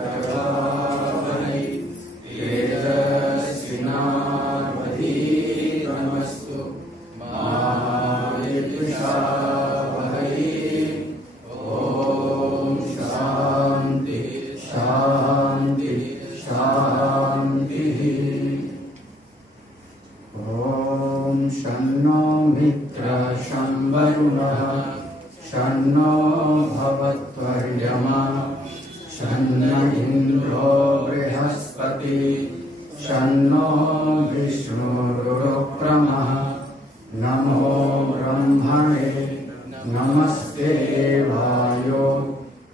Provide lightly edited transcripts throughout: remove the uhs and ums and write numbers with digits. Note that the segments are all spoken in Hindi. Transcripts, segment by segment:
करवावहै तेजस्विनावधीतमस्तु मा विद्विषावहै। ओम शांति शांति शांति। ओम शन्नो मित्रः शं वरुणः शन्नो भवत्वर्यमा शन्न इन्द्रो बृहस्पतिः शन्नो विष्णुरुक्रमः। नमो ब्रह्मणे नमस्ते वायो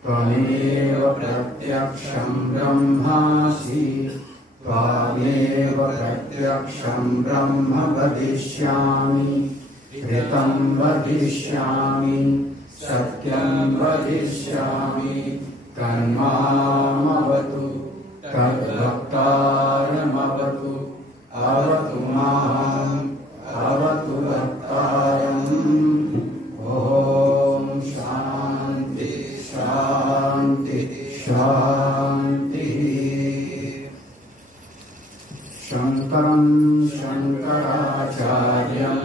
त्वमेव प्रत्यक्षं ब्रह्मासि त्वामेव प्रत्यक्षं ब्रह्म वदिष्यामि ऋतं वदिष्यामि सत्यं वदिष्यामि तन्मामवतु तद्वक्तारमवतु अवतु माम् अवतु वक्तारम्। ओम शांति शांति शांति। शंकरं शंकराचार्यं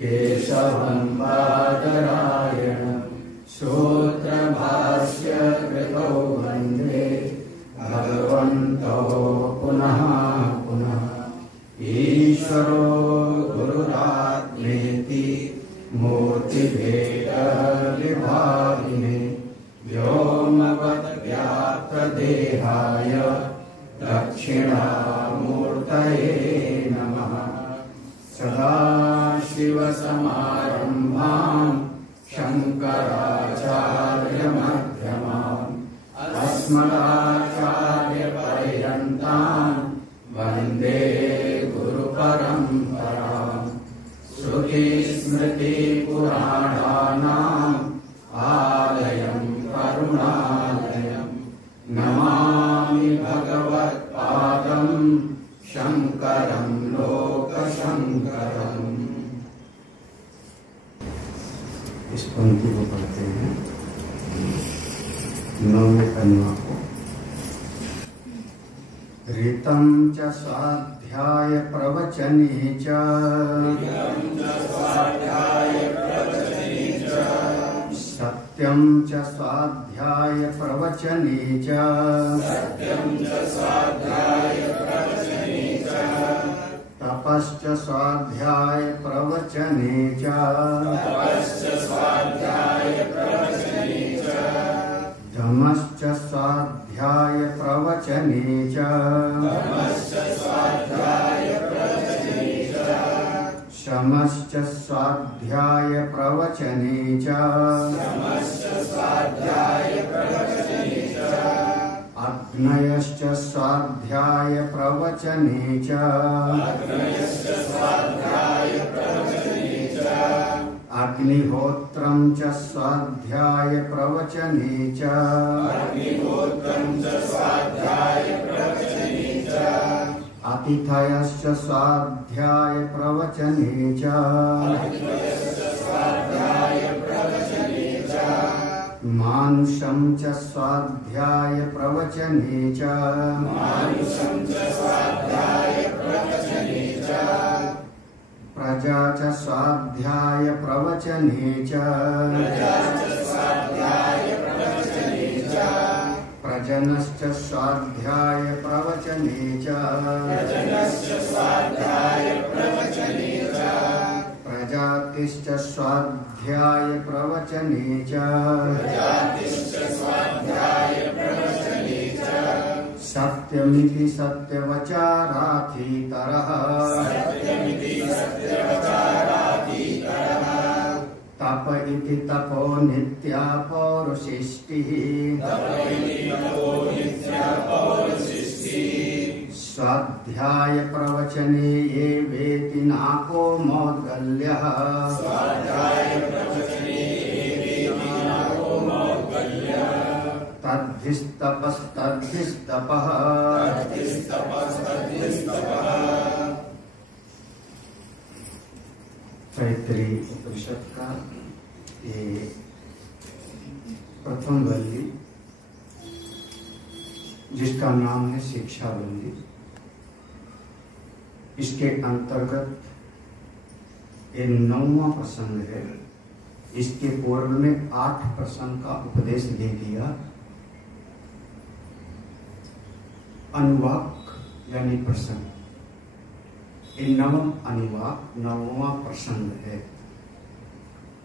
केशवं बादरायणं सूत्रभाष्य कृतौ वन्दे भगवन्तौ पुनः पुनः। ईश्वरो गुरुरात्मेति मूर्तिभेद विभागिने व्योमवद्व्याप्तदेहाय दक्षिणामूर्तये नमः। सदाशिवसमारम्भां शङ्कराचार्यमध्यमाम् अस्मदाचार्यपर्यन्तां वन्दे गुरुपरम्पराम्। श्रुतिस्मृतिपुराणानाम् आलयं करुणालयं नमामि भगवत्पादं शङ्करं लोकशङ्करम्। इस पंक्ति को पढ़ते हैं, 9वें कन्या को। ऋतं च स्वाध्याय प्रवचने च सत्यं च स्वाध्याय प्रवचने च तपश्च स्वाध्याय प्रवचने च धम्मश्च स्वाध्याय प्रवचने च शमश्च स्वाध्याय प्रवचने च अग्नयश्च स्वाध्याय प्रवचने च अग्निहोत्रं च स्वाध्याय प्रवचने च अतिथयश्च स्वाध्याय प्रवचने च मानुषं च स्वाध्याय प्रवचने च प्रजा च स्वाध्याय प्रवचने च प्रजनश्च स्वाध्याय प्रवचने च प्रजातिश्च स्वाध्याय प्रवचने च सत्यमिति सत्यवचाराधिकरः तप इति तपो नित्या पौरुषिष्टिः स्वाध्याय प्रवचने ये वेति नाको मौद्गल्यः तद्धिस्तपस्तद्धिस्तपः। तैत्तरीय उपनिषद का ये प्रथम वल्ली जिसका नाम है शिक्षाबंदी। इसके अंतर्गत ये 9वां प्रसंग है। इसके पूर्व में 8 प्रसंग का उपदेश दे दिया। अनुवाक यानी प्रसंग, ये 9वां अनुवाक 9वां प्रसंग है।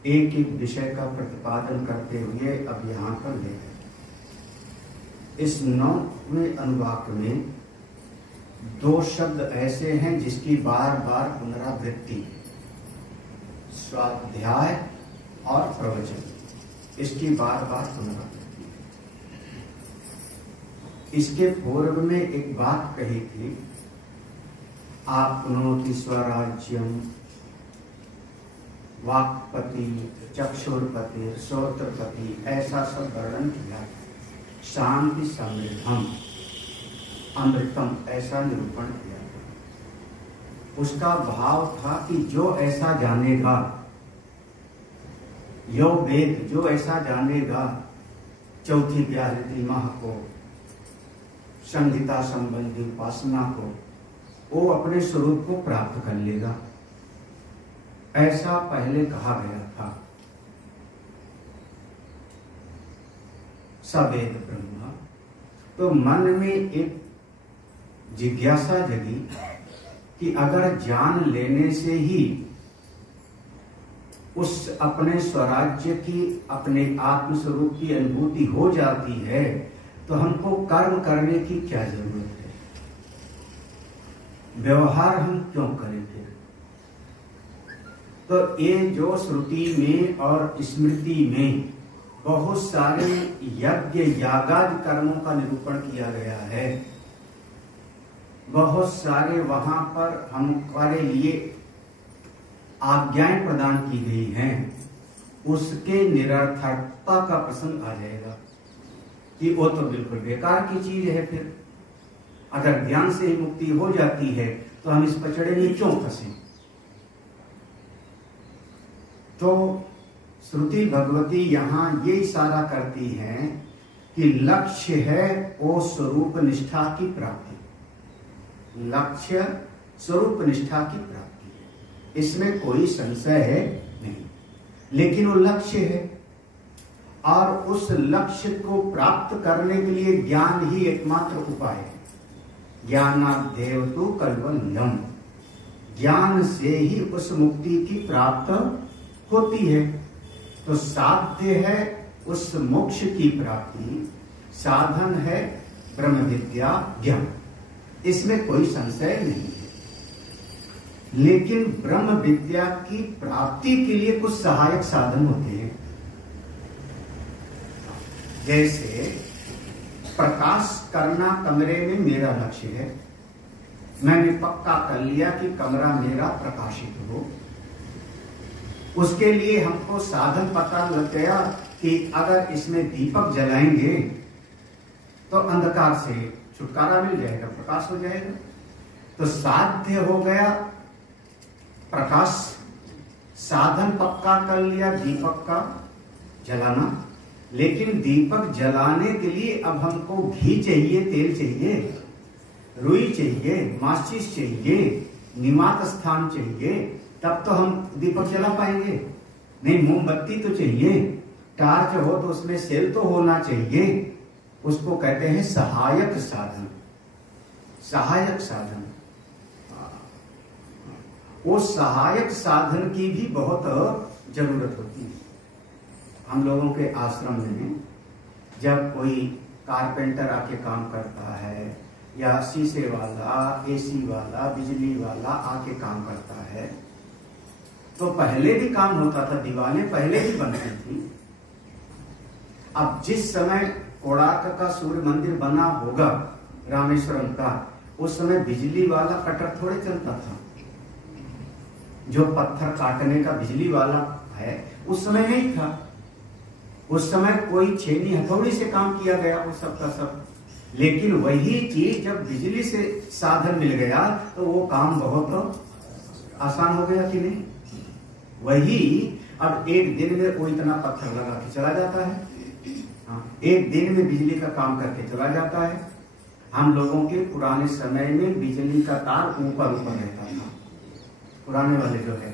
एक एक विषय का प्रतिपादन करते हुए अब यहाँ पर ले गए। इस 9वें अनुवाक में 2 शब्द ऐसे हैं जिसकी बार बार पुनरावृत्ति है, स्वाध्याय और प्रवचन। इसकी बार बार पुनरावृत्ति है। इसके पूर्व में एक बात कही थी, आपनोति स्वराज्यम, वाक्पति, चक्षुर्पति, श्रोत्रपति, ऐसा सब वर्णन किया। शांति समृद्धम, अमृतम, ऐसा निरूपण किया। उसका भाव था कि जो ऐसा जानेगा, यो वेद जो ऐसा जानेगा, चौथी व्याहृति माह को, संहिता संबंधी उपासना को, वो अपने स्वरूप को प्राप्त कर लेगा, ऐसा पहले कहा गया था। सवेद ब्रह्म। तो मन में एक जिज्ञासा जगी कि अगर जान लेने से ही उस अपने स्वराज्य की, अपने आत्मस्वरूप की अनुभूति हो जाती है, तो हमको कर्म करने की क्या जरूरत है? व्यवहार हम क्यों करें फिर? तो ये जो श्रुति में और स्मृति में बहुत सारे यज्ञ यागादि कर्मों का निरूपण किया गया है, बहुत सारे वहां पर हमारे लिए आज्ञाएं प्रदान की गई हैं, उसके निरर्थकता का प्रसंग आ जाएगा कि वो तो बिल्कुल बेकार की चीज है। फिर अगर ज्ञान से ही मुक्ति हो जाती है तो हम इस पचड़े में क्यों फंसे? तो श्रुति भगवती यहाँ ये इशारा करती है कि लक्ष्य है वो स्वरूप निष्ठा की प्राप्ति। लक्ष्य स्वरूप निष्ठा की प्राप्ति है, इसमें कोई संशय है नहीं। लेकिन वो लक्ष्य है और उस लक्ष्य को प्राप्त करने के लिए ज्ञान ही एकमात्र उपाय है। ज्ञानादेव तु कल्वलम, ज्ञान से ही उस मुक्ति की प्राप्त होती है। तो साध्य है उस मोक्ष की प्राप्ति, साधन है ब्रह्म विद्या ज्ञान, इसमें कोई संशय नहीं है। लेकिन ब्रह्म विद्या की प्राप्ति के लिए कुछ सहायक साधन होते हैं। जैसे प्रकाश करना कमरे में मेरा लक्ष्य है, मैंने पक्का कर लिया कि कमरा मेरा प्रकाशित हो। उसके लिए हमको साधन पता लग गया कि अगर इसमें दीपक जलाएंगे तो अंधकार से छुटकारा मिल जाएगा, प्रकाश हो जाएगा। तो साध्य हो गया प्रकाश, साधन पक्का कर लिया दीपक का जलाना। लेकिन दीपक जलाने के लिए अब हमको घी चाहिए, तेल चाहिए, रुई चाहिए, माचिस चाहिए, निमात स्थान चाहिए, तब तो हम दीपक जला पाएंगे। नहीं, मोमबत्ती तो चाहिए, टार्च हो तो उसमें सेल तो होना चाहिए। उसको कहते हैं सहायक साधन। सहायक साधन, वो सहायक साधन की भी बहुत जरूरत होती है। हम लोगों के आश्रम में जब कोई कारपेंटर आके काम करता है, या शीशे वाला, एसी वाला, बिजली वाला आके काम करता है, तो पहले भी काम होता था, दीवारें पहले भी बनती थी। अब जिस समय कोणार्क का सूर्य मंदिर बना होगा रामेश्वरम का, उस समय बिजली वाला कटर थोड़े चलता था। जो पत्थर काटने का बिजली वाला है उस समय नहीं था। उस समय कोई छेनी हथौड़ी से काम किया गया वो सब का सब। लेकिन वही चीज जब बिजली से साधन मिल गया तो वो काम बहुत आसान हो गया कि नहीं? वही अब एक दिन में वो इतना पत्थर लगा के चला जाता है, हाँ, एक दिन में बिजली का काम करके चला जाता है। हम लोगों के पुराने समय में बिजली का तार ऊपर ऊपर रहता था। पुराने वाले जो है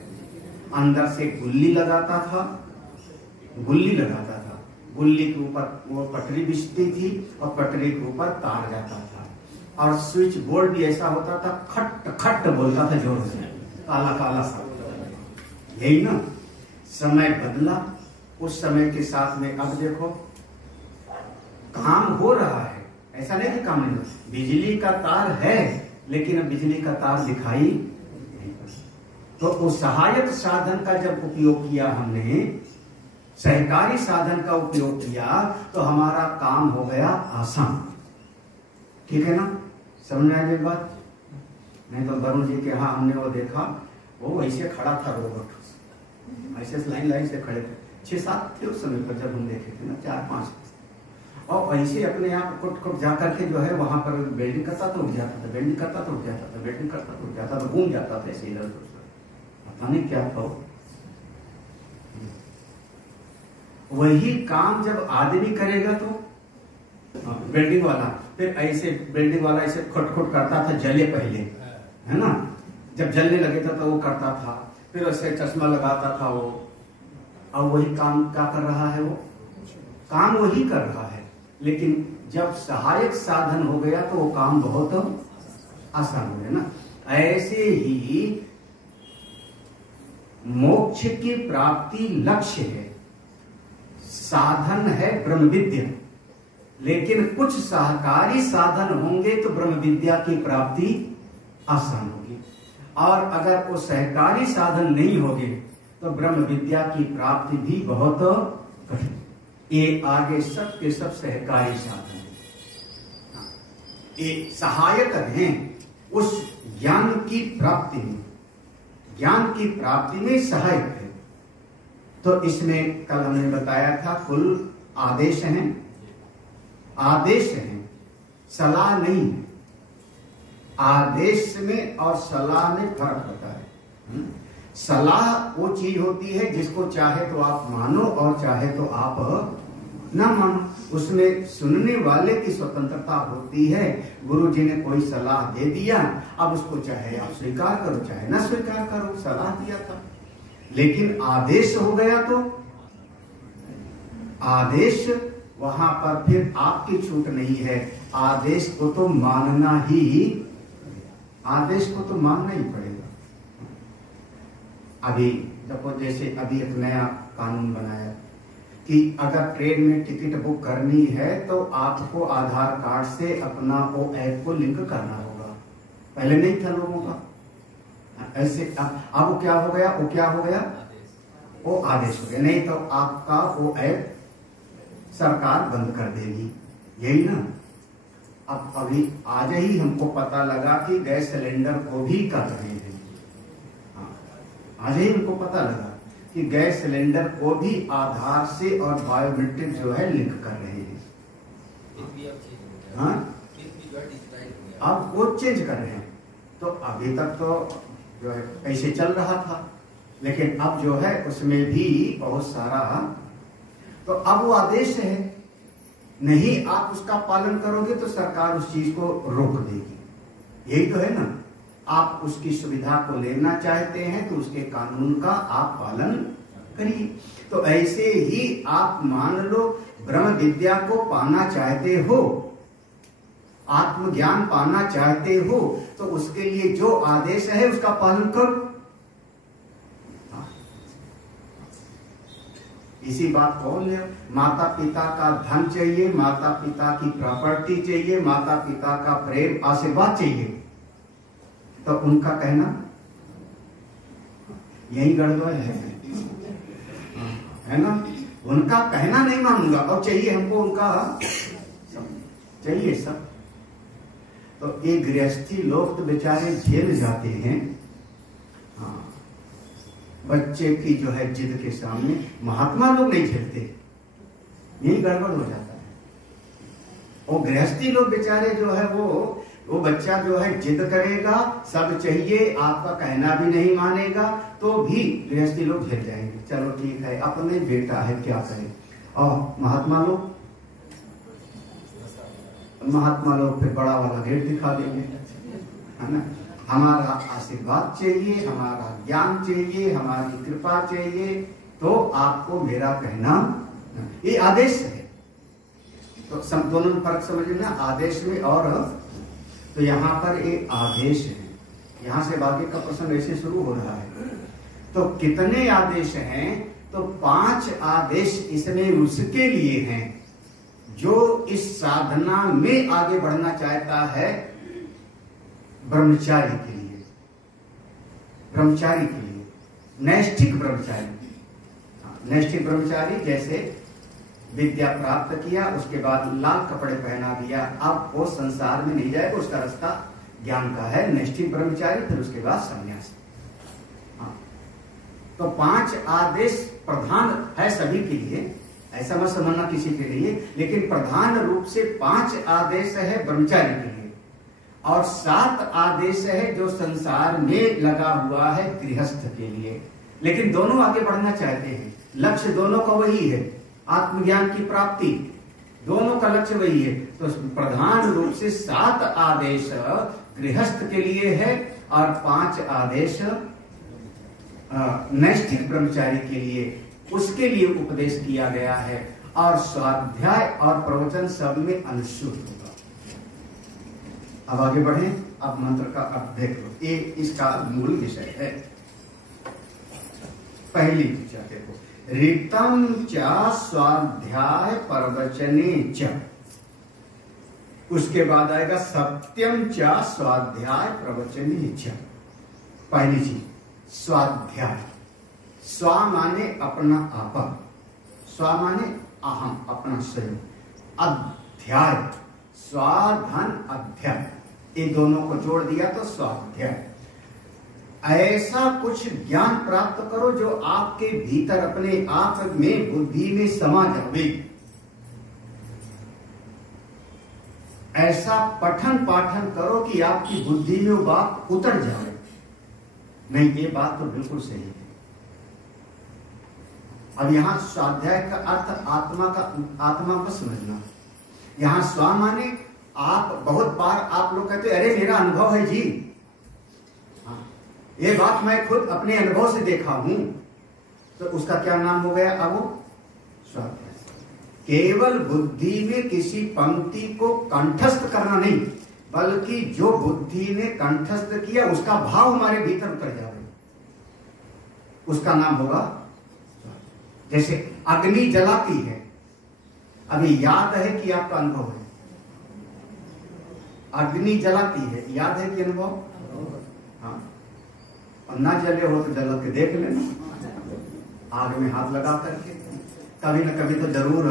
अंदर से गुल्ली लगाता था, गुल्ली के ऊपर वो पटरी बिछती थी और पटरी के ऊपर तार जाता था, और स्विच बोर्ड भी ऐसा होता था, खट खट बोलता था जोर से, काला काला सा। यही ना, समय बदला, उस समय के साथ में अब देखो काम हो रहा है, ऐसा नहीं कि काम नहीं हो, बिजली का तार है लेकिन अब बिजली का तार दिखाई नहीं पड़ता। तो उस सहायक साधन का जब उपयोग किया हमने, सहकारी साधन का उपयोग किया, तो हमारा काम हो गया आसान। ठीक है ना, समझ में आई बात? नहीं तो वरुण जी के यहाँ हमने वो देखा, वो ऐसे खड़ा था रोबोट, ऐसे लाइन से खड़े थे, 6-7 थे उस समय पर जब हम देखे थे ना, 4-5, और ऐसे अपने आप कुट जा करके जो है वहां पर वेल्डिंग करता तो उठ जाता था, वेल्डिंग करता तो उठ जाता था, वेल्डिंग करता तो उठ जाता था, घूम जाता था ऐसे इधर उधर, पता नहीं क्या था। वही काम जब आदमी करेगा तो वेल्डिंग वाला, फिर ऐसे वेल्डिंग वाला ऐसे खटखट करता था, जले पहले, है ना, जब जलने लगे था तो वो करता था, फिर ऐसे चश्मा लगाता था वो, और वही काम क्या कर रहा है, वो काम वही कर रहा है। लेकिन जब सहायक साधन हो गया तो वो काम बहुत आसान हो गया ना। ऐसे ही मोक्ष की प्राप्ति लक्ष्य है, साधन है ब्रह्म विद्या, लेकिन कुछ सहकारी साधन होंगे तो ब्रह्म विद्या की प्राप्ति आसान होगी, और अगर वो सहकारी साधन नहीं होंगे तो ब्रह्म विद्या की प्राप्ति भी बहुत कठिन। ये आगे सब के सब सहकारी साधन है, ये सहायक हैं उस ज्ञान की प्राप्ति में, ज्ञान की प्राप्ति में सहायक है। तो इसमें कल हमने बताया था कुल आदेश हैं, आदेश हैं, सलाह नहीं है। आदेश में और सलाह में फर्क होता है। सलाह वो चीज होती है जिसको चाहे तो आप मानो और चाहे तो आप ना मानो, उसमें सुनने वाले की स्वतंत्रता होती है। गुरु जी ने कोई सलाह दे दिया, अब उसको चाहे आप स्वीकार करो चाहे ना स्वीकार करो, सलाह दिया था। लेकिन आदेश हो गया तो आदेश, वहां पर फिर आपकी छूट नहीं है, आदेश को तो मानना ही, आदेश को तो मानना ही पड़ेगा। अभी देखो, जैसे अभी एक नया कानून बनाया कि अगर ट्रेन में टिकट बुक करनी है तो आपको आधार कार्ड से अपना वो ऐप को लिंक करना होगा। पहले नहीं था लोगों का ऐसे, अब क्या हो गया, वो क्या हो गया, वो आदेश हो गया। नहीं तो आपका वो ऐप सरकार बंद कर देगी, यही ना। अब अभी आज ही हमको पता लगा कि गैस सिलेंडर को भी कर रहे हैं, आज ही हमको पता लगा कि गैस सिलेंडर को भी आधार से और बायोमेट्रिक जो है लिंक कर रहे हैं। हाँ, अब वो चेंज कर रहे हैं। तो अभी तक तो जो है ऐसे चल रहा था, लेकिन अब जो है उसमें भी बहुत सारा, तो अब वो आदेश है, नहीं आप उसका पालन करोगे तो सरकार उस चीज को रोक देगी। यही तो है ना, आप उसकी सुविधा को लेना चाहते हैं तो उसके कानून का आप पालन करिए। तो ऐसे ही आप मान लो ब्रह्म विद्या को पाना चाहते हो, आत्मज्ञान पाना चाहते हो, तो उसके लिए जो आदेश है उसका पालन करो। इसी बात को ले, माता पिता का धन चाहिए, माता पिता की प्रॉपर्टी चाहिए, माता पिता का प्रेम आशीर्वाद चाहिए, तो उनका कहना यही गड़बड़ है ना। उनका कहना नहीं मानूंगा और चाहिए हमको उनका चाहिए सब। तो ये गृहस्थी लोग तो बेचारे झेल जाते हैं, हाँ, बच्चे की जो है जिद के सामने। महात्मा लोग नहीं झेलते, यही गड़बड़ हो जाता है। और गृहस्थी लोग बेचारे जो है वो बच्चा जो है जिद करेगा, सब चाहिए, आपका कहना भी नहीं मानेगा, तो भी गृहस्थी लोग झेल जाएंगे, चलो ठीक है अपने बेटा है क्या करें। और महात्मा लोग महात्मा लोग फिर बड़ा वाला गेट दिखा देंगे, है ना। हमारा आशीर्वाद चाहिए, हमारा ज्ञान चाहिए, हमारी कृपा चाहिए, तो आपको मेरा कहना, ये आदेश है। तो दोनों में फर्क समझ लेना, आदेश में और। तो यहाँ पर एक आदेश है, यहाँ से बाकी का प्रश्न ऐसे शुरू हो रहा है। तो कितने आदेश हैं? तो 5 आदेश इसमें उसके लिए हैं जो इस साधना में आगे बढ़ना चाहता है, ब्रह्मचारी के लिए, ब्रह्मचारी के लिए, नैष्ठिक ब्रह्मचारी। नैष्ठिक ब्रह्मचारी जैसे विद्या प्राप्त किया, उसके बाद लाल कपड़े पहना दिया, अब वो संसार में नहीं जाएगा, उसका रास्ता ज्ञान का है, नैष्ठिक ब्रह्मचारी, फिर उसके बाद संन्यास। तो 5 आदेश प्रधान है सभी के लिए, ऐसा मत समझना किसी के लिए, लेकिन प्रधान रूप से 5 आदेश है ब्रह्मचारी के लिए, और 7 आदेश है जो संसार में लगा हुआ है गृहस्थ के लिए। लेकिन दोनों आगे बढ़ना चाहते हैं, लक्ष्य दोनों का वही है, आत्मज्ञान की प्राप्ति, दोनों का लक्ष्य वही है। तो प्रधान रूप से 7 आदेश गृहस्थ के लिए है और 5 आदेश नैष्ठिक ब्रह्मचारी के लिए, उसके लिए उपदेश किया गया है। और स्वाध्याय और प्रवचन सब में अनुसूत होगा। अब आगे बढ़े, अब मंत्र का अर्थ देख लो, ये इसका मूल विषय है। पहली पूछा देखो, ऋतम च स्वाध्याय प्रवचने च, उसके बाद आएगा सत्यम च स्वाध्याय प्रवचने च। पहली चीज स्वाध्याय, स्वा माने अपना आपा, स्वा माने अहम, अपना स्वयं, अध्याय, स्वाधन अध्याय, ये दोनों को जोड़ दिया तो स्वाध्याय। ऐसा कुछ ज्ञान प्राप्त करो जो आपके भीतर अपने आप में, बुद्धि में समा जावे। ऐसा पठन पाठन करो कि आपकी बुद्धि में वो बात उतर जाए। नहीं, ये बात तो बिल्कुल सही है। अब यहां स्वाध्याय का अर्थ आत्मा को समझना। यहां स्वा माने आप, बहुत बार आप लोग कहते अरे मेरा अनुभव है जी, हाँ, ये बात मैं खुद अपने अनुभव से देखा हूं, तो उसका क्या नाम हो गया? अब वो स्वाध्याय। केवल बुद्धि में किसी पंक्ति को कंठस्थ करना नहीं, बल्कि जो बुद्धि ने कंठस्थ किया उसका भाव हमारे भीतर उतर जाए, उसका नाम होगा। जैसे अग्नि जलाती है, अभी याद है कि आपका अनुभव है? अग्नि जलाती है, याद है कि अनुभव? हाँ, और ना जले हो तो जला के देख लेना, आग में हाथ लगा करके, कभी ना कभी तो जरूर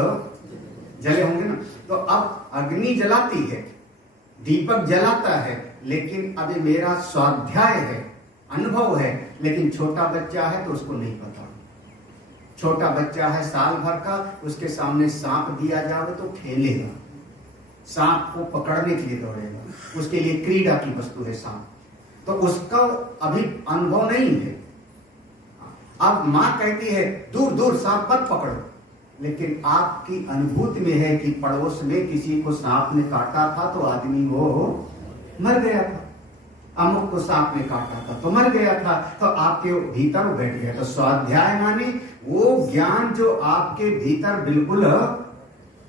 जले होंगे ना। तो अब अग्नि जलाती है, दीपक जलाता है, लेकिन अभी मेरा स्वाध्याय है, अनुभव है, लेकिन छोटा बच्चा है तो उसको नहीं पता। छोटा बच्चा है साल भर का, उसके सामने सांप दिया जाए तो खेलेगा, सांप को पकड़ने के लिए दौड़ेगा, उसके लिए क्रीड़ा की वस्तु है सांप, तो उसका अभी अनुभव नहीं है। अब माँ कहती है दूर दूर सांप मत पकड़ो, लेकिन आपकी अनुभूति में है कि पड़ोस में किसी को सांप ने काटा था तो आदमी वो मर गया था, अमुक को सांप ने काटा था तो मर गया था, तो आपके भीतर बैठ गया। तो स्वाध्याय माने वो ज्ञान जो आपके भीतर बिल्कुल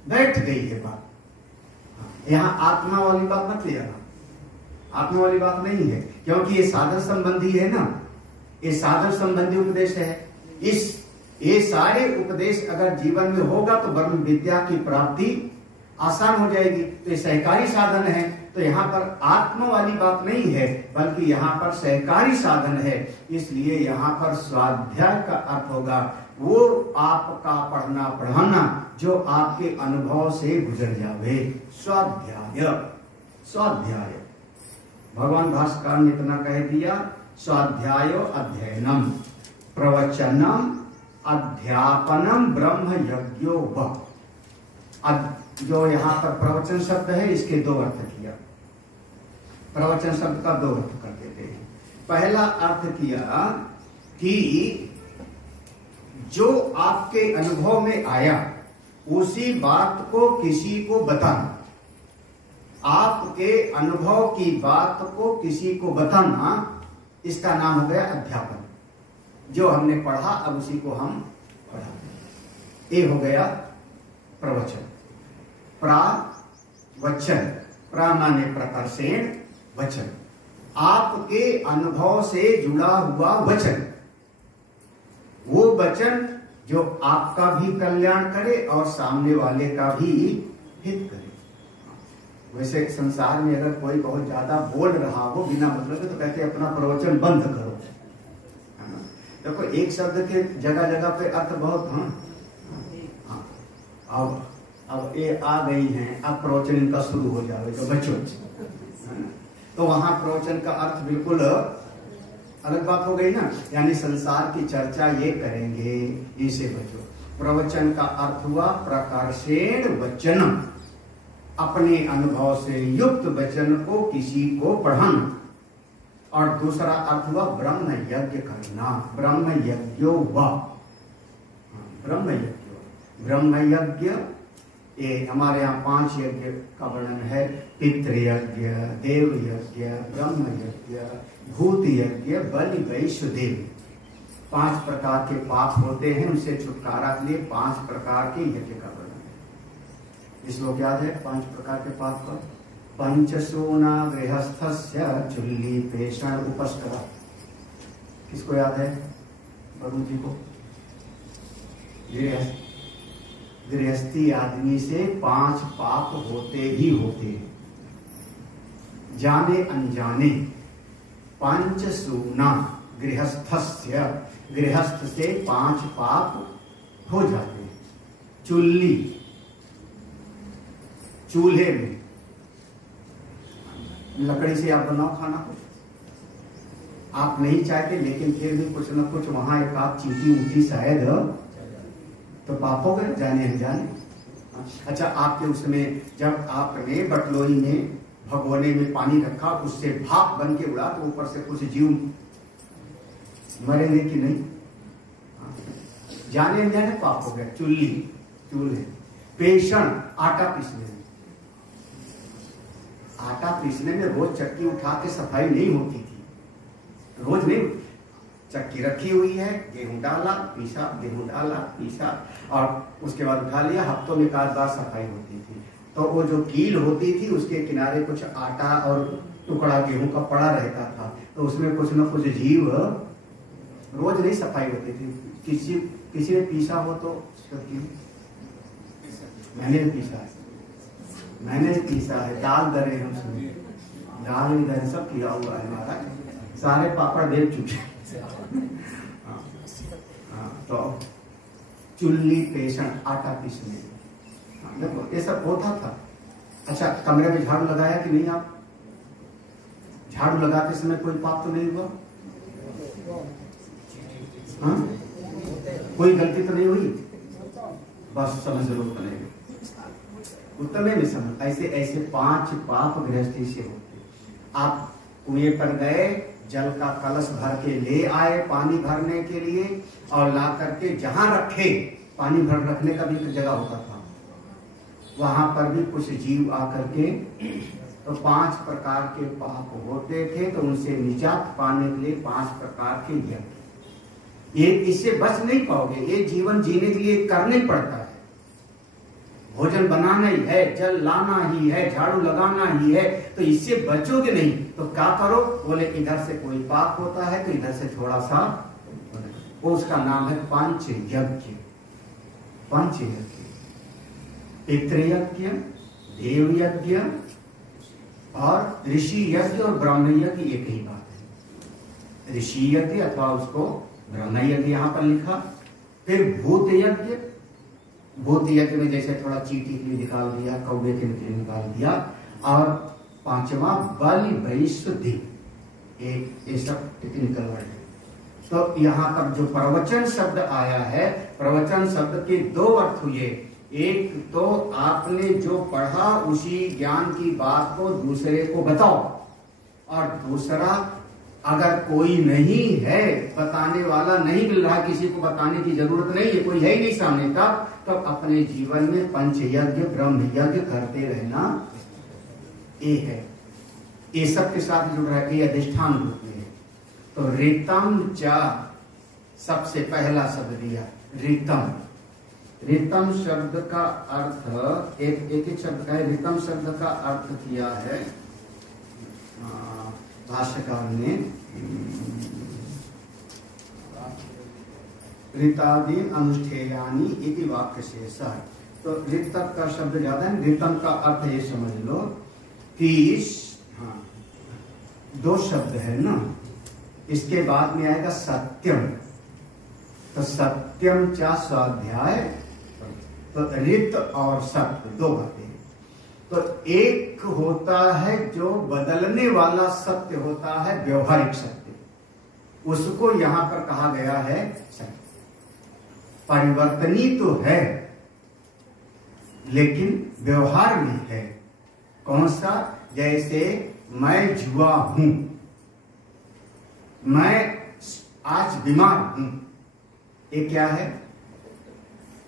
बैठ गई है बात। यहाँ आत्मा वाली बात मत ले आना, आत्मा वाली बात नहीं है, क्योंकि ये साधन संबंधी है ना, ये साधन संबंधी उपदेश है। ये सारे उपदेश अगर जीवन में होगा तो ब्रह्म विद्या की प्राप्ति आसान हो जाएगी। तो ये सहकारी साधन है, तो यहाँ पर आत्मा वाली बात नहीं है, बल्कि यहाँ पर सहकारी साधन है। इसलिए यहाँ पर स्वाध्याय का अर्थ होगा वो आपका पढ़ना पढ़ाना जो आपके अनुभव से गुजर जावे। स्वाध्याय, स्वाध्याय भगवान भास्कर ने इतना कह दिया, स्वाध्यायो अध्ययनम प्रवचनम अध्यापनम ब्रह्म यज्ञो व। जो यहाँ पर प्रवचन शब्द है, इसके 2 अर्थ किया। प्रवचन शब्द का 2 अर्थ कर देते हैं। पहला अर्थ किया कि जो आपके अनुभव में आया उसी बात को किसी को बताना, आपके अनुभव की बात को किसी को बताना, इसका नाम हो गया अध्यापन। जो हमने पढ़ा अब उसी को हम पढ़ाते। ये हो गया प्रवचन। प्रावचन, प्रा माने प्रकर्षेण, वचन आपके अनुभव से जुड़ा हुआ वचन, वो वचन जो आपका भी कल्याण करे और सामने वाले का भी हित करे। वैसे संसार में अगर कोई बहुत ज्यादा बोल रहा हो बिना मतलब के, तो कहते हैं अपना प्रवचन बंद करो, है ना। देखो एक शब्द के जगह जगह पे अर्थ बहुत, अब ये आ गई हैं, अब प्रवचन इनका शुरू हो जाएगा बच्चों, तो वहां प्रवचन का अर्थ बिल्कुल अलग बात हो गई ना। यानी संसार की चर्चा ये करेंगे, इसे बचो। प्रवचन का अर्थ हुआ प्रकर्षेण वचनम, अपने अनुभव से युक्त वचन को किसी को पढ़ाना। और दूसरा अर्थ हुआ ब्रह्म यज्ञ करना, ब्रह्म यज्ञो वा, ब्रह्म यज्ञ। ब्रह्म यज्ञ ये हमारे यहाँ 5 यज्ञ का वर्णन है। पितृयज्ञ, देव यज्ञ, ब्रह्म यज्ञ, भूत यज्ञ, बलि वैश्य देव। 5 प्रकार के पाप होते हैं, उनसे छुटकारा के लिए 5 प्रकार के यज्ञ का वर्णन है। इस लोग याद है 5 प्रकार के पाप का? पंचसूना गृहस्थस्य चुल्ली पेषण उपस्कर। किसको याद है? वरुण जी को। गृहस्थी आदमी से 5 पाप होते ही होते हैं, जाने अनजाने। पंचसूना गृहस्थस्य, गृहस्थ से 5 पाप हो जाते हैं। चुल्ली, चूल्हे में लकड़ी से आप बनाओ खाना, कुछ आप नहीं चाहते लेकिन फिर भी कुछ न कुछ वहां एक आध चीटी ऊटी शायद, तो पाप हो गए जाने अनजाने। अच्छा, आपके उसमें जब आपने बटलोई में भगोने में पानी रखा, उससे भाप बन के उड़ा, तो ऊपर से कुछ जीव मरेंगे कि नहीं? जाने अनजाने पाप हो गया। चुल्ली, चूल्हे। पेषण, आटा पीसने में। आटा पीसने में रोज चक्की उठा के सफाई नहीं होती थी, रोज नहीं। चक्की रखी हुई है, गेहूं डाला पीसा, गेहूं डाला पीसा, और उसके बाद उठा लिया। हफ्तों में 1 बार सफाई होती थी। तो वो जो कील होती थी उसके किनारे कुछ आटा और टुकड़ा गेहूं का पड़ा रहता था, तो उसमें कुछ न कुछ जीव, रोज नहीं सफाई होती थी। किसी ने पीसा हो तो मैंने पीसा है, मैंने पीसा है। दाल दरे हैं उसमें, दाल भी दरे, सब किया हुआ है हमारा, सारे पापड़ देख चुके। तो चुल्ली पेषण, आटा पीसने, देखो ये सब होता था। अच्छा, कमरे में झाड़ू लगाया कि नहीं? आप झाड़ू लगाते समय कोई पाप तो नहीं हुआ? हाँ, कोई गलती तो नहीं हुई? बस समझ लो, उतने में समझ। ऐसे ऐसे 5 पाप गृहस्थी से होते। आप कुएं पर गए, जल का कलश भर के ले आए पानी भरने के लिए, और ला करके जहां रखे, पानी भर रखने का भी एक जगह होता था, वहां पर भी कुछ जीव आकर के, तो 5 प्रकार के पाप होते थे। तो उनसे निजात पाने के लिए 5 प्रकार के यज्ञ, ये इससे बच नहीं पाओगे। ये जीवन जीने के लिए करना ही पड़ता है। भोजन बनाना ही है, जल लाना ही है, झाड़ू लगाना ही है, तो इससे बचोगे नहीं। तो क्या करो? बोले इधर से कोई पाप होता है तो इधर से थोड़ा सा, वो उसका नाम है पंच यज्ञ। पंच यज्ञ, पितृयज्ञ, देव यज्ञ और ऋषि यज्ञ और ब्रह्म यज्ञ एक ही बात है। ऋषि यज्ञ अथवा उसको ब्रह्म यज्ञ यहां पर लिखा। फिर भूत यज्ञ, भूत यज्ञ में जैसे थोड़ा चींटी के लिए निकाल दिया, कौवे के लिए निकाल दिया। और 5वां बलि वैश्य देव, ये सब टेक्निकल वर्ड है। तो यहाँ पर जो प्रवचन शब्द आया है, प्रवचन शब्द के 2 अर्थ हुए। एक तो आपने जो पढ़ा उसी ज्ञान की बात को दूसरे को बताओ, और दूसरा अगर कोई नहीं है, बताने वाला नहीं मिल रहा, किसी को बताने की जरूरत नहीं है, कोई है ही नहीं सामने का, तो अपने जीवन में पंच यज्ञ, ब्रह्म यज्ञ करते रहना। ए है, ए सब के साथ जुड़ रहा है, ए अधिष्ठान रूप में है। तो ऋतम च सबसे पहला शब्द दिया ऋतम। ऋतम शब्द का अर्थ एक शब्द का है। ऋतम शब्द का अर्थ किया है भाष्यकार ने ऋतादीन अनुष्ठेयानी इति वाक्य शेष है। तो ऋतक का शब्द ज्यादा है। ऋतम का अर्थ ये समझ लो कि दो शब्द है ना, इसके बाद में आएगा सत्यम। तो सत्यम चा स्वाध्याय, तो ऋत और सत्य दो बातें। तो एक होता है जो बदलने वाला सत्य होता है, व्यवहारिक सत्य, उसको यहां पर कहा गया है सत्य। परिवर्तनीय तो है लेकिन व्यवहार में है। कौन सा? जैसे मैं जुआ हूं, मैं आज बीमार हूं, ये क्या है?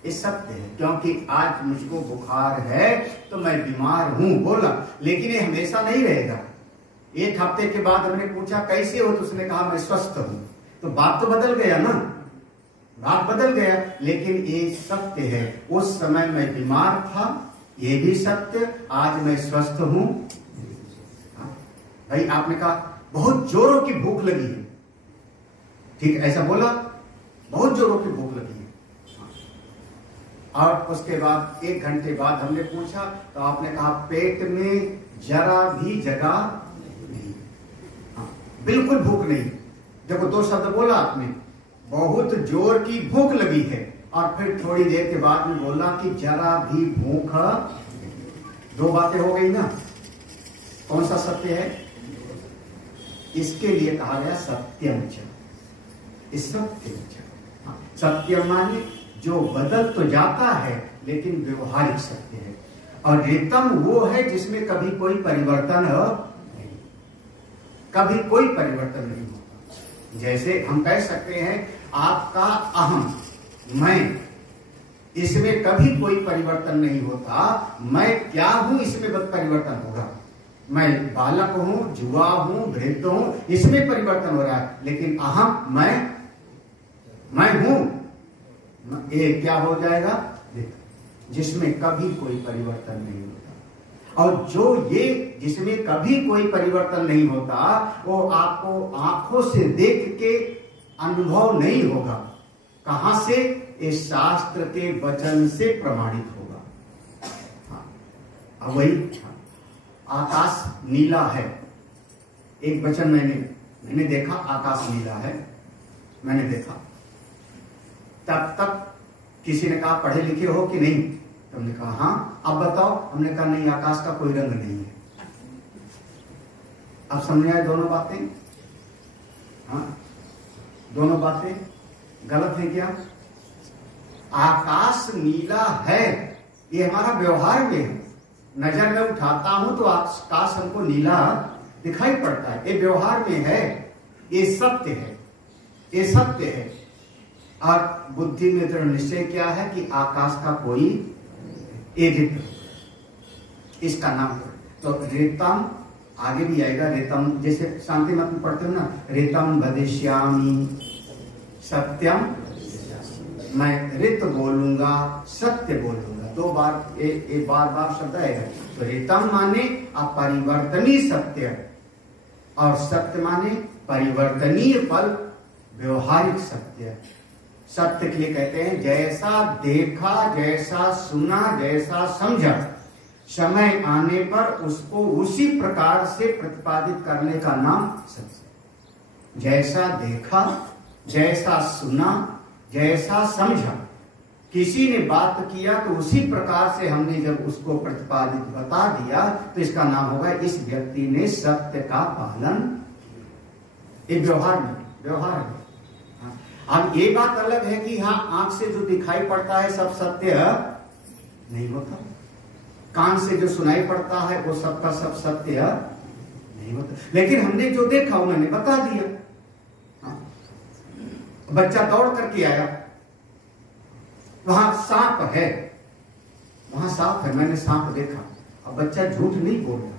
ये सत्य है, क्योंकि आज मुझको बुखार है तो मैं बीमार हूं बोला, लेकिन ये हमेशा नहीं रहेगा। एक हफ्ते के बाद हमने पूछा कैसे हो, तो उसने कहा मैं स्वस्थ हूं। तो बात तो बदल गया ना, बात बदल गया, लेकिन ये सत्य है। उस समय मैं बीमार था, ये भी सत्य, आज मैं स्वस्थ हूं। भाई आपने कहा बहुत जोरों की भूख लगी है, ठीक ऐसा बोला, बहुत जोरों की भूख लगी है। और उसके बाद 1 घंटे बाद हमने पूछा तो आपने कहा पेट में जरा भी जगह नहीं, बिल्कुल भूख नहीं। देखो 2 शब्द बोला आपने, बहुत जोर की भूख लगी है, और फिर थोड़ी देर के बाद में बोला कि जरा भी भूख। 2 बातें हो गई ना। कौन सा सत्य है? इसके लिए कहा गया सत्यम च। सत्य माने जो बदल तो जाता है लेकिन व्यवहारिक सत्य है। और ऋतम वो है जिसमें कभी कोई परिवर्तन नहीं, कभी कोई परिवर्तन नहीं होता। जैसे हम कह सकते हैं आपका अहम मैं, इसमें कभी कोई परिवर्तन नहीं होता। मैं क्या हूं इसमें परिवर्तन होगा। मैं बालक हूं, जुआ हूं, वृद्ध हूं, इसमें परिवर्तन हो रहा है, लेकिन अहम मैं हूं, ये क्या हो जाएगा? जिसमें कभी कोई परिवर्तन नहीं होता। और जो ये जिसमें कभी कोई परिवर्तन नहीं होता, वो आपको आंखों से देख के अनुभव नहीं होगा। कहां से? इस शास्त्र के वचन से प्रमाणित होगा। अब वही आकाश नीला है, एक वचन मैंने देखा, आकाश नीला है, मैंने देखा। तब तक किसी ने कहा पढ़े लिखे हो कि नहीं? तो हमने कहा हाँ। अब बताओ? हमने कहा नहीं, आकाश का कोई रंग नहीं है। अब समझ आए दोनों बातें? हाँ, दोनों बातें गलत है क्या? आकाश नीला है, ये हमारा व्यवहार में है। नजर में उठाता हूं तो आकाश हमको नीला दिखाई पड़ता है, ये व्यवहार में है, ये सत्य है, ये सत्य है। और बुद्धि में दृढ़ निश्चय क्या है कि आकाश का कोई ऋत, इसका नाम। तो ऋतम आगे भी आएगा। ऋतम जैसे शांति मत में पढ़ते हो ना, ऋतम वदिष्यामि सत्यम, मैं ऋत बोलूंगा, सत्य बोलूंगा। 2 बार एक बार शब्द आएगा। तो ऋतम माने अपरिवर्तनीय सत्य, और सत्य माने परिवर्तनीय फल, व्यवहारिक सत्य। सत्य के लिए कहते हैं जैसा देखा, जैसा सुना, जैसा समझा, समय आने पर उसको उसी प्रकार से प्रतिपादित करने का नाम सत्य। जैसा देखा, जैसा सुना, जैसा समझा, किसी ने बात किया तो उसी प्रकार से हमने जब उसको प्रतिपादित बता दिया, तो इसका नाम होगा इस व्यक्ति ने सत्य का पालन। एक व्यवहार में। अब ये बात अलग है कि हाँ, आंख से जो दिखाई पड़ता है सब सत्य नहीं होता, कान से जो सुनाई पड़ता है वो सबका सब सत्य नहीं होता। लेकिन हमने जो देखा उन्होंने बता दिया। बच्चा दौड़ करके आया, वहां सांप है, वहां सांप है, मैंने सांप देखा। अब बच्चा झूठ नहीं बोल रहा,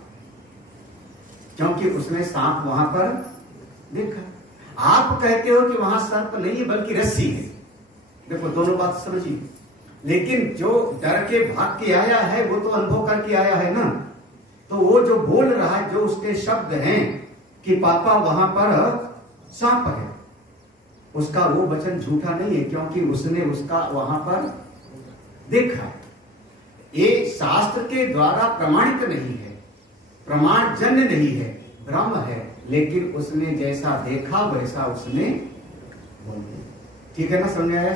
क्योंकि उसने सांप वहां पर देखा। आप कहते हो कि वहां सर्प नहीं है बल्कि रस्सी है। देखो दोनों बात समझिए। लेकिन जो डर के भाग के आया है वो तो अनुभव करके आया है ना। तो वो जो बोल रहा है, जो उसके शब्द हैं कि पापा वहां पर सांप है, उसका वो वचन झूठा नहीं है, क्योंकि उसने उसका वहां पर देखा। ये शास्त्र के द्वारा प्रमाणित नहीं है, प्रमाण जन्य नहीं है, ब्रह्म है, लेकिन उसने जैसा देखा वैसा उसने बोले। ठीक है ना, समझ आया?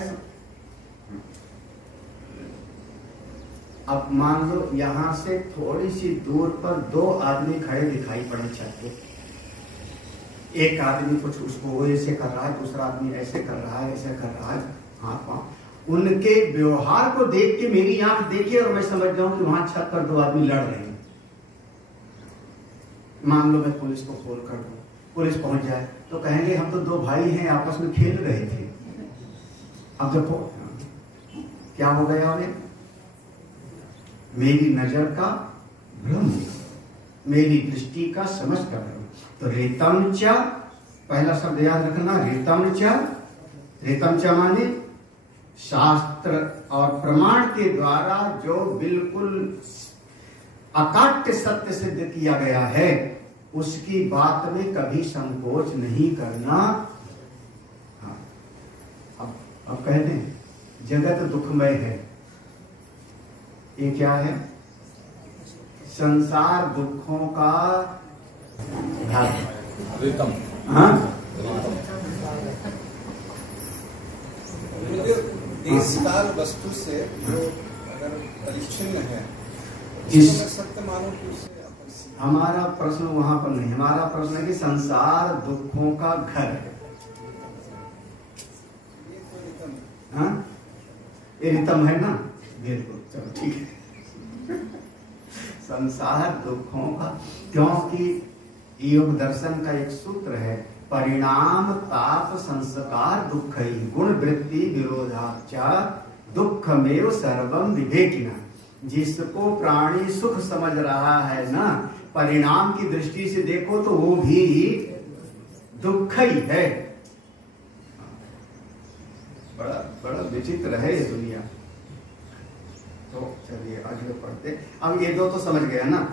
अब मान लो यहां से थोड़ी सी दूर पर दो आदमी खड़े दिखाई पड़े छत पे। एक आदमी कुछ उसको ऐसे कर रहा है, दूसरा आदमी ऐसे कर रहा है, ऐसे कर रहा है, हाथ पांव। उनके व्यवहार को देख के मेरी आंख देखिए और मैं समझ जाऊं कि वहां छत पर दो आदमी लड़ रहे हैं। मान लो मैं पुलिस को फोन कर दूं, पुलिस पहुंच जाए तो कहेंगे हम तो दो भाई हैं, आपस में खेल रहे थे। अब जब क्या हो गया हमें? मेरी नजर का भ्रम, मेरी दृष्टि का समझ का भ्रम। तो रेतम च, पहला शब्द याद रखना, रेतम च। रेतम च माने शास्त्र और प्रमाण के द्वारा जो बिल्कुल अकाट्य सत्य सिद्ध किया गया है, उसकी बात में कभी संकोच नहीं करना। हाँ, अब कहते हैं जगत दुखमय है। ये क्या है? संसार दुखों का रेतम। हाँ, देश काल वस्तु से जो अगर परिच्छिन्न है, जिस सत्य मानो कि उससे हमारा प्रश्न वहां पर नहीं। हमारा प्रश्न है कि संसार दुखों का घर है। ये तो रेतम। हाँ, ये रितम है ना, बिल्कुल। चलो ठीक है। संसार दुखों का, क्योंकि योग दर्शन का एक सूत्र है, परिणाम ताप संस्कार दुख ही गुण वृत्ति विरोधाचा दुखमेव सर्वम विवेकिना। जिसको प्राणी सुख समझ रहा है ना, परिणाम की दृष्टि से देखो तो वो भी दुख ही है। बड़ा बड़ा विचित्र है ये दुनिया। तो चलिए आगे पढ़ते। अब ये दो तो समझ गया ना।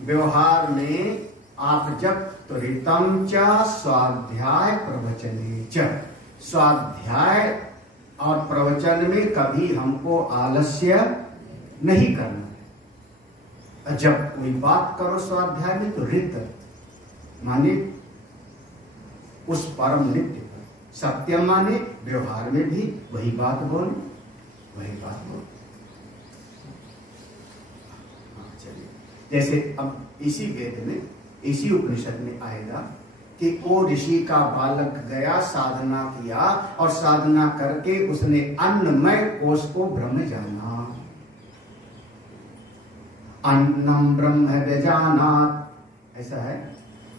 व्यवहार में आप जब तो ऋतम च स्वाध्याय प्रवचने च, स्वाध्याय और प्रवचन में कभी हमको आलस्य नहीं करना है। जब कोई बात करो स्वाध्याय में तो ऋत माने उस परम नित्य पर, सत्यम माने व्यवहार में भी वही बात बोल, वही बात बोल। जैसे अब इसी वेद में, इसी उपनिषद में आएगा कि वो ऋषि का बालक गया, साधना किया और साधना करके उसने अन्नमय कोश को ब्रह्म जाना। अन्नम ब्रह्म व्यजानात्, ऐसा है,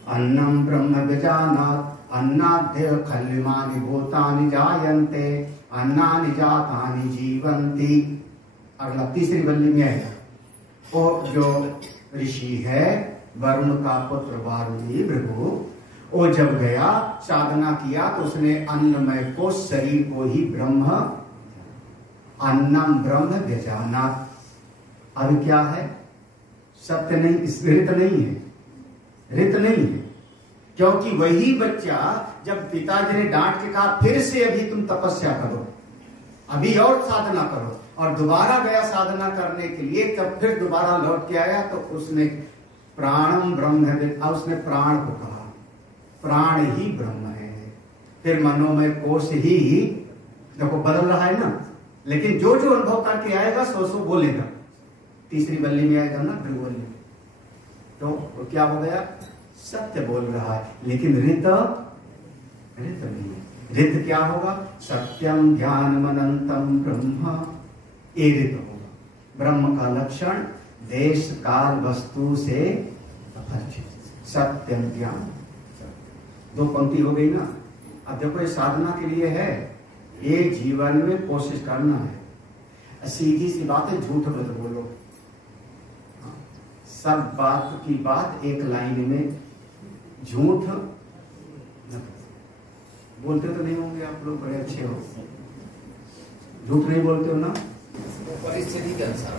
अन्नम ब्रह्म व्यजानात् अन्नाद्य खल्यमानि भूतानि जायन्ते अन्नानि जातानि जीवन्ति। अगला तीसरी वल्ली में आएगा। वो जो ऋषि है, वरुण का पुत्र वारुणी भृगु, वो जब गया साधना किया तो उसने अन्नमय को, शरीर को ही ब्रह्म, अन्नम ब्रह्म व्यजानात्। अब क्या है? सत्य नहीं, ऋत नहीं है, ऋत नहीं है। क्योंकि वही बच्चा जब पिताजी ने डांट के कहा फिर से अभी तुम तपस्या करो, अभी और साधना करो, और दोबारा गया साधना करने के लिए, तब फिर दोबारा लौट के आया तो उसने प्राणम ब्रह्म है, उसने प्राण को कहा, प्राण ही ब्रह्म है। फिर मनोमय कोश ही देखो बदल रहा है ना, लेकिन जो जो अनुभव करके आएगा सो सो बोलेगा। तीसरी वल्ली में आएगा ना भृगुवल्ली, तो क्या हो गया? सत्य बोल रहा है, लेकिन ऋत नहीं है। ऋत क्या होगा? सत्यम ज्ञानम अनंतम ब्रह्म, ये ऋत होगा। ब्रह्म का लक्षण देश काल वस्तु से अपरिचित, सत्यम ज्ञान। दो पंक्ति हो गई ना। अब देखो ये साधना के लिए है, ये जीवन में कोशिश करना है। सीधी सी बात है, झूठ मत बोलो। सब बात की बात एक लाइन में झूठ बोलते तो नहीं होंगे आप लोग, बड़े अच्छे हो, झूठ नहीं बोलते हो ना? परिस्थिति के अनुसार।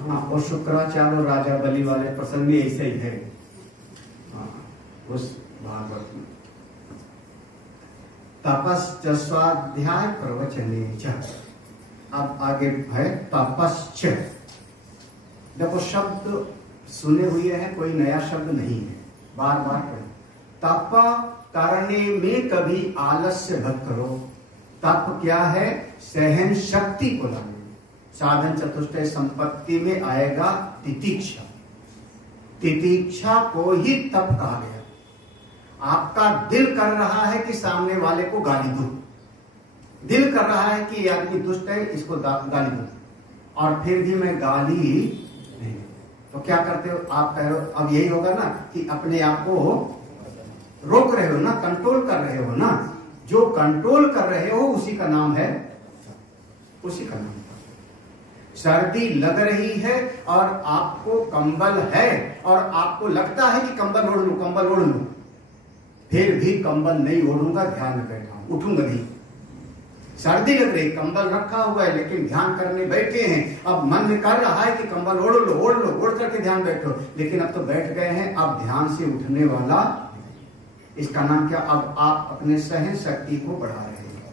हाँ, और शुक्राचार्य और राजा बलि वाले प्रसंग भी ऐसे ही है। हाँ, उस भागवत में तपश्च स्वाध्याय प्रवचने च। अब आगे है तपश्च। देखो शब्द सुने हुए हैं, कोई नया शब्द नहीं है, बार बार पढ़ो। तप करने में कभी आलस्य मत करो। तप क्या है? सहन शक्ति को लाने। साधन चतुष्टय संपत्ति में आएगा तितिक्षा। तितिक्षा को ही तप कहा गया। आपका दिल कर रहा है कि सामने वाले को गाली दो, दिल कर रहा है कि ये आदमी दुष्ट है, इसको गाली दो, और फिर भी मैं गाली नहीं, तो क्या करते हो आप? कह रहे हो अब यही होगा ना कि अपने आप को रोक रहे हो ना, कंट्रोल कर रहे हो ना। जो कंट्रोल कर रहे हो उसी का नाम है, उसी का नाम है। सर्दी लग रही है और आपको कंबल है और आपको लगता है कि कंबल ओढ़ लूं, कंबल ओढ़ लूं, फिर भी कंबल नहीं ओढ़ूंगा, ध्यान में बैठा हूं, उठूंगा नहीं। सर्दी लग रही, कंबल रखा हुआ है, लेकिन ध्यान करने बैठे हैं। अब मन में कर रहा है कि कंबल ओढ़ लो, ओढ़ लो, ओढ़ करके ध्यान बैठो, लेकिन अब तो बैठ गए हैं, अब ध्यान से उठने वाला। इसका नाम क्या? अब आप अपने सहन शक्ति को बढ़ा रहे हो।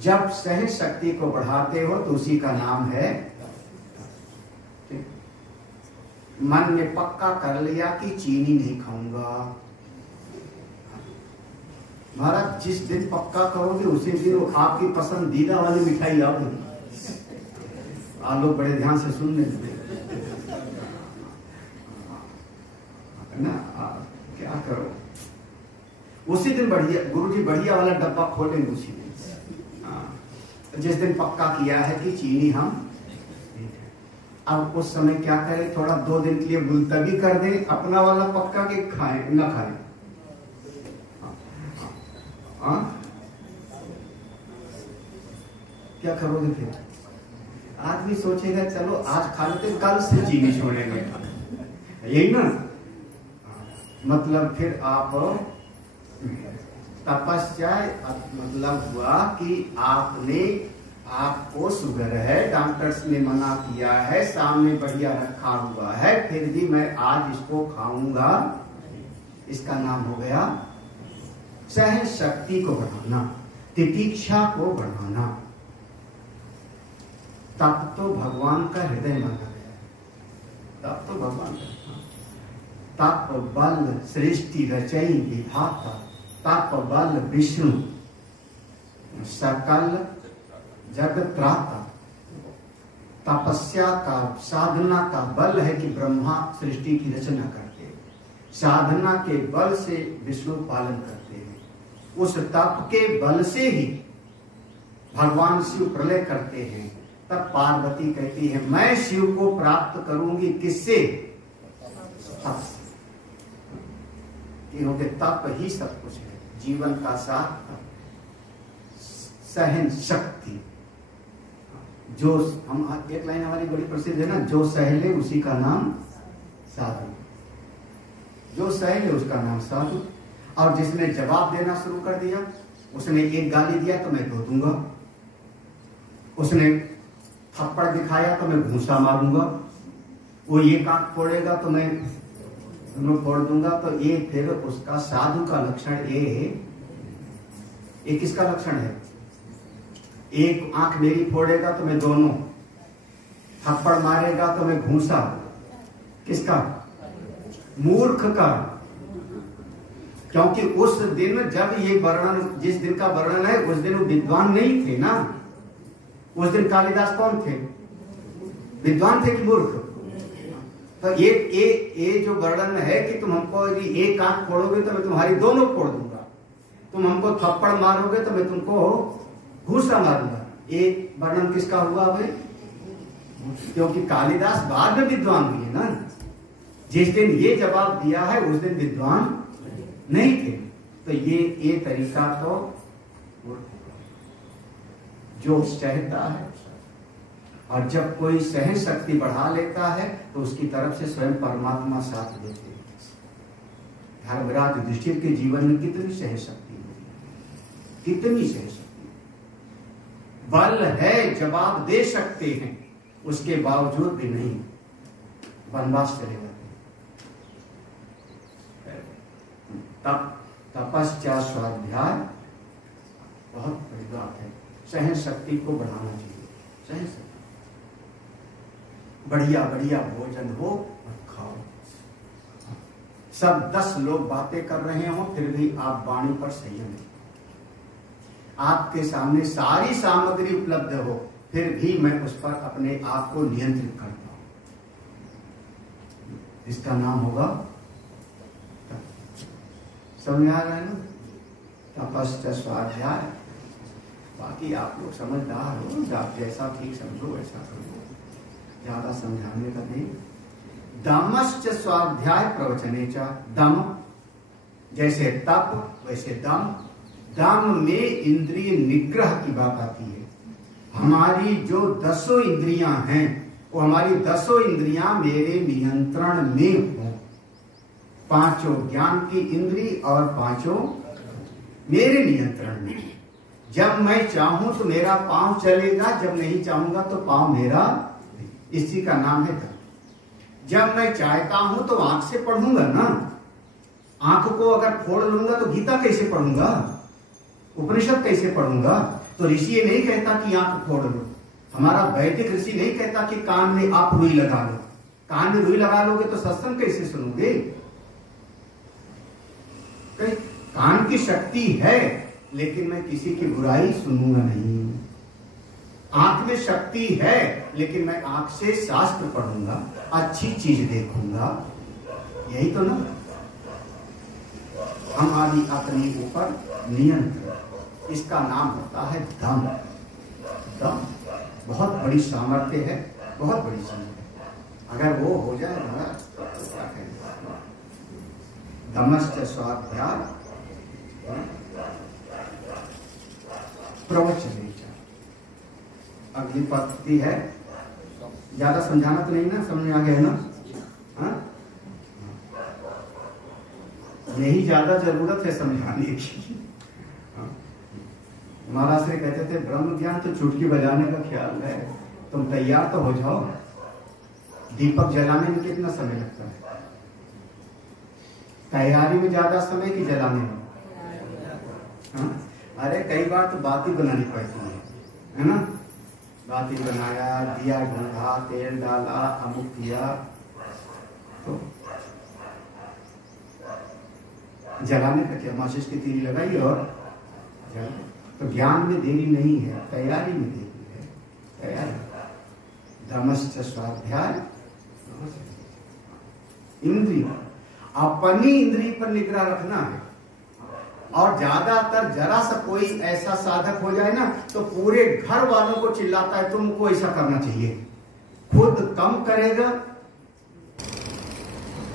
जब सहन शक्ति को बढ़ाते हो तो उसी का नाम है। मन में पक्का कर लिया कि चीनी नहीं खाऊंगा। महाराज जिस दिन पक्का करोगे उसी दिन आपकी पसंदीदा वाली मिठाई आओगी। आप लोग बड़े ध्यान से सुन लेते ना, क्या करो, उसी दिन बढ़िया गुरुजी बढ़िया वाला डब्बा खोलेंगे उसी दिन। जिस दिन पक्का किया है कि चीनी हम, अब उस समय क्या करें? थोड़ा 2 दिन के लिए मुलतवी कर दें अपना वाला पक्का कि खाएं ना खाएं। क्या करोगे फिर? आदमी सोचेगा चलो आज खा लेते, कल से चीनी छोड़ेंगे, यही ना मतलब। फिर आप तपस्या मतलब हुआ कि आपको शुगर है, डॉक्टर्स ने मना किया है, सामने बढ़िया रखा हुआ है, फिर भी मैं आज इसको खाऊंगा। इसका नाम हो गया सहन शक्ति को बढ़ाना, तितिक्षा को बढ़ाना। तप तो भगवान का हृदय माना गया है, तप तो भगवान का। तप बल सृष्टि रचई विधाता, तप बल विष्णु सकल जग त्राता। तपस्या का, साधना का बल है कि ब्रह्मा सृष्टि की रचना करते हैं, साधना के बल से विष्णु पालन करते हैं, उस तप के बल से ही भगवान शिव प्रलय करते हैं। तब पार्वती कहती है मैं शिव को प्राप्त करूंगी किससे? तप से। क्योंकि तप ही सब कुछ है, जीवन का साथ सहन शक्ति। जो हम एक लाइन हमारी बड़ी प्रसिद्ध है ना, जो सहले उसी का नाम साधु, जो सहले उसका नाम साधु। और जिसने जवाब देना शुरू कर दिया, उसने एक गाली दिया तो मैं धो दूंगा, उसने थप्पड़ दिखाया तो मैं घूंसा मारूंगा, वो ये काट फोड़ेगा तो मैं फोड़ दूंगा। तो ये फिर उसका साधु का लक्षण ये किसका लक्षण है? एक आंख मेरी फोड़ेगा तो मैं दोनों, थप्पड़ मारेगा तो मैं घूंसा, किसका? मूर्ख का। क्योंकि उस दिन जब ये वर्णन, जिस दिन का वर्णन है उस दिन वो विद्वान नहीं थे ना। उस दिन कालिदास कौन थे? विद्वान थे कि मूर्ख? तो ये जो वर्णन है कि तुम हमको एक आंख फोड़ोगे तो मैं तुम्हारी दोनों फोड़ दूंगा, तुम हमको थप्पड़ मारोगे तो मैं तुमको घूसा मारूंगा, ये वर्णन किसका हुआ भाई? क्योंकि कालिदास बाद में विद्वान हुए ना। जिस दिन ये जवाब दिया है उस दिन विद्वान नहीं थे। तो ये तरीका तो जो चाहता है और जब कोई सहन शक्ति बढ़ा लेता है तो उसकी तरफ से स्वयं परमात्मा साथ देते हैं। धर्मराज युधिष्ठिर के जीवन में कितनी सहन शक्ति होती, कितनी सहन शक्ति, बल है, जवाब दे सकते हैं, उसके बावजूद भी नहीं वनवास चले जाते। तपस्या स्वाध्याय बहुत बड़ी बात है। सहन शक्ति को बढ़ाना चाहिए। सहन शक्ति, बढ़िया बढ़िया भोजन हो और खाओ। सब 10 लोग बातें कर रहे हो फिर भी आप वाणी पर संयम, आपके सामने सारी सामग्री उपलब्ध हो फिर भी मैं उस पर अपने आप को नियंत्रित करता हूं। इसका नाम होगा, समझ आ रहा है ना, तपस्या स्वाध्याय। बाकी आप लोग समझदार हो, आप जैसा ठीक समझो वैसा करो, ज्यादा समझाने का नहीं। दमश्च स्वाध्याय प्रवचने च, दम जैसे तप वैसे दम। दम में इंद्रिय निग्रह की बात आती है। हमारी जो 10 इंद्रियां हैं वो हमारी 10 इंद्रियां मेरे नियंत्रण में हो। 5 ज्ञान की इंद्री और 5 मेरे नियंत्रण में। जब मैं चाहूं तो मेरा पांव चलेगा, जब नहीं चाहूंगा तो पांव मेरा, इसी का नाम है दम। जब मैं चाहता हूं तो आंख से पढ़ूंगा ना, आंख को अगर फोड़ लूंगा तो गीता कैसे पढ़ूंगा, उपनिषद कैसे पढ़ूंगा। तो ऋषि ये नहीं कहता कि आंख फोड़ लो, हमारा वैदिक ऋषि नहीं कहता कि कान में आप रुई लगा लो। कान में रुई लगा लोगे तो सत्संग कैसे सुनोगे। कान की शक्ति है लेकिन मैं किसी की बुराई सुनूंगा नहीं। आंख में शक्ति है लेकिन मैं आंख से शास्त्र पढ़ूंगा, अच्छी चीज देखूंगा। यही तो ना, हमारी अपने ऊपर नियंत्रण, इसका नाम होता है दम। दम बहुत बड़ी सामर्थ्य है, बहुत बड़ी सामर्थ्य। अगर वो हो जाए ना तो क्या कहें। दमश्च स्वाध्याय प्रवचने। अगली पंक्ति है, ज्यादा समझाना तो नहीं ना, समझ में आ गया ना। हाँ? यही ज्यादा जरूरत है समझाने की। महाराज श्री कहते थे ब्रह्म ज्ञान तो चुटकी बजाने का ख्याल है, तुम तैयार तो हो जाओ। दीपक जलाने में कितना समय लगता है, तैयारी में ज्यादा समय कि जलाने में। हाँ? अरे कई बार तो बात ही बनानी पड़ती है ना। बाती बनाया, दिया ढूंढा, तेल डाला, अमुक किया, तो जलाने का क्या, माचिस की तीली लगाई और तो ज्ञान में देरी नहीं है, तैयारी में देरी है। तैयारी। दमश्च स्वाध्याय इंद्रिय, अपनी इंद्रिय पर निग्रह रखना है। और ज्यादातर जरा सा कोई ऐसा साधक हो जाए ना तो पूरे घर वालों को चिल्लाता है तुमको ऐसा करना चाहिए। खुद कम करेगा,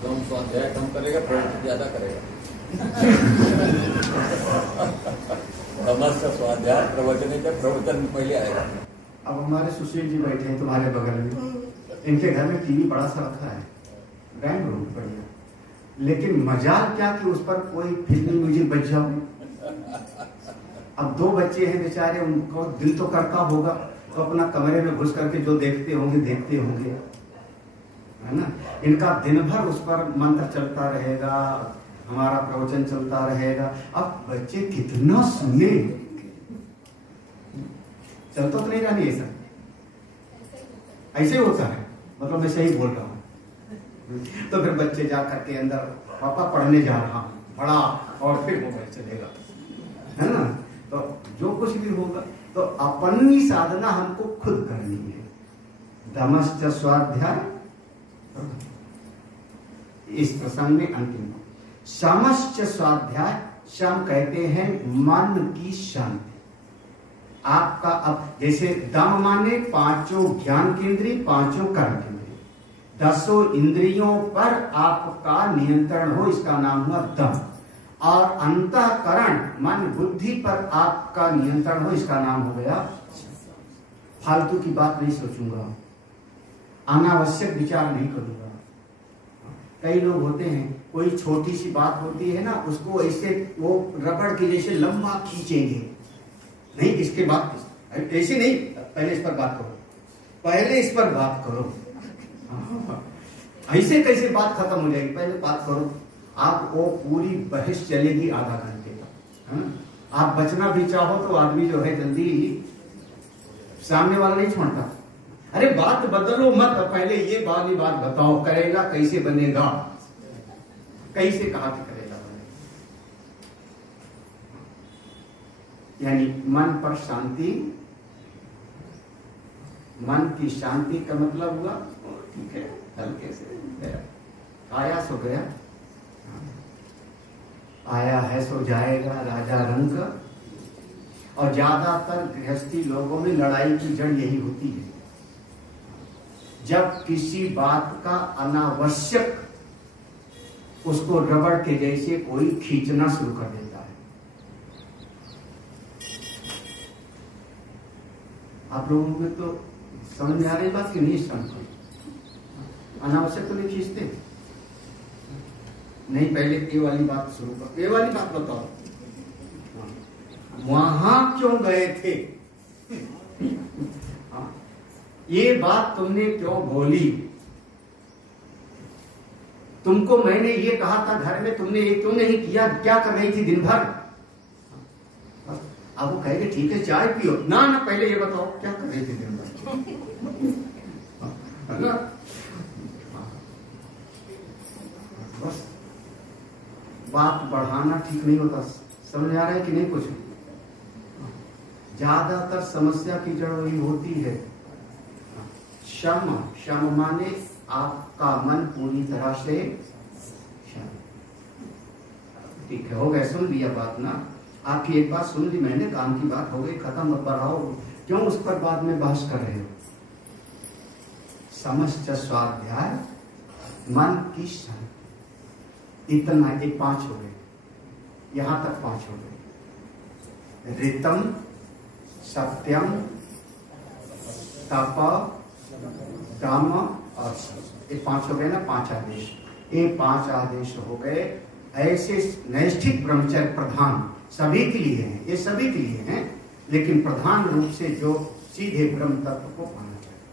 कम स्वाध्याय कम करेगा, प्रवचन ज्यादा करेगा। समस्त स्वाध्याय प्रवचन, जब प्रवचन पहले आएगा। अब हमारे सुशील जी बैठे हैं तुम्हारे बगल में, इनके घर में टीवी बड़ा सा रखा है, बैंड रूम बढ़िया, लेकिन मजाल क्या कि उस पर कोई फिल्मी म्यूजिक बज जाओ। अब 2 बच्चे हैं बेचारे, उनको दिल तो करता होगा, तो अपना कमरे में घुस करके जो देखते होंगे, है ना। इनका दिन भर उस पर मंत्र चलता रहेगा, हमारा प्रवचन चलता रहेगा। अब बच्चे कितना सुने, चलता तो नहीं रहा ऐसा, ऐसे ही होता है, मतलब मैं सही बोल रहा हूँ। तो फिर बच्चे जा करके अंदर, पापा पढ़ने जा रहा हूँ, पढ़ा, और फिर मोबाइल चलेगा, है ना। तो जो कुछ भी होगा तो अपनी साधना हमको खुद करनी है। दमश्च स्वाध्याय, इस प्रसंग में अंतिम। समश्च स्वाध्याय, शम कहते हैं मन की शांति। आपका अब जैसे दम माने 5 ज्ञान केंद्री, 5 कर्म केंद्री, 10 इंद्रियों पर आपका नियंत्रण हो, इसका नाम हुआ दम। और अंतःकरण मन बुद्धि पर आपका नियंत्रण हो, इसका नाम हो गया। फालतू की बात नहीं सोचूंगा, अनावश्यक विचार नहीं करूंगा। कई लोग होते हैं, कोई छोटी सी बात होती है ना, उसको ऐसे वो रबड़ के जैसे लंबा खींचेंगे, नहीं इसके बाद ऐसे नहीं, पहले इस पर बात करो, पहले इस पर बात करो। ऐसे कैसे बात खत्म हो जाएगी, पहले बात करो। आप वो पूरी बहस चलेगी आधा घंटे तक। आप बचना भी चाहो तो आदमी जो है जल्दी सामने वाला नहीं छोड़ता। अरे बात बदलो मत, पहले ये वाली बात बताओ, करेला कैसे बनेगा, कैसे कहा कि करेला बनेगा। यानी मन पर शांति, मन की शांति का मतलब हुआ ठीक है, हल्के से आया सो गया, आया है सो जाएगा, राजा रंग। और ज्यादातर गृहस्थी लोगों में लड़ाई की जड़ यही होती है, जब किसी बात का अनावश्यक उसको रबड़ के जैसे कोई खींचना शुरू कर देता है। आप लोगों में तो समझ में आ रही बात कि नहीं समझ? अनावश्यक तो नहीं खींचते, नहीं पहले ये वाली बात शुरू कर, ये वाली बात बताओ, वहां क्यों गए थे, ये बात तुमने क्यों बोली, तुमको मैंने ये कहा था घर में, तुमने ये क्यों नहीं किया, क्या कर रही थी दिन भर। अब वो कहेंगे ठीक है चाय पियो, ना ना पहले ये बताओ क्या कर रही थी दिन भर, है ना। बस बात बढ़ाना ठीक नहीं होता। समझ आ रहा है कि नहीं? कुछ ज्यादातर समस्या की जड़ वही होती है, शम। शम माने आपका मन पूरी तरह से ठीक है, हो गया, सुन लिया बात ना। आपकी एक बात सुन ली मैंने, काम की बात हो गई, खत्म, मत बढ़ाओ, क्यों उस पर बाद में बहस कर रहे हो। समस्त स्वाध्याय मन की शांति, इतना, एक 5 हो गए, यहां तक 5 हो गए। ऋतम, सत्यम, तप, दम और ये 5 हो गए ना, 5 आदेश। ये 5 आदेश हो गए। ऐसे नैष्ठिक ब्रह्मचर्य प्रधान सभी के लिए हैं, ये सभी के लिए हैं, लेकिन प्रधान रूप से जो सीधे ब्रह्म तत्व को पाना चाहिए,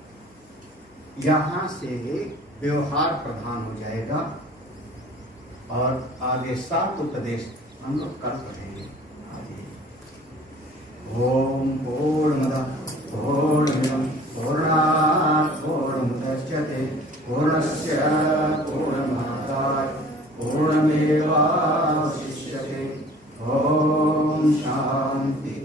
यहां से व्यवहार प्रधान हो जाएगा। और आगे 7 उपदेश हम लोग कल पढ़ेंगे आगे। ओम पूर्णमदः पूर्णमिदं पूर्णात् पूर्णमुदच्यते पूर्णस्य पूर्णमादाय पूर्णमेवावशिष्यते। ओम शांति।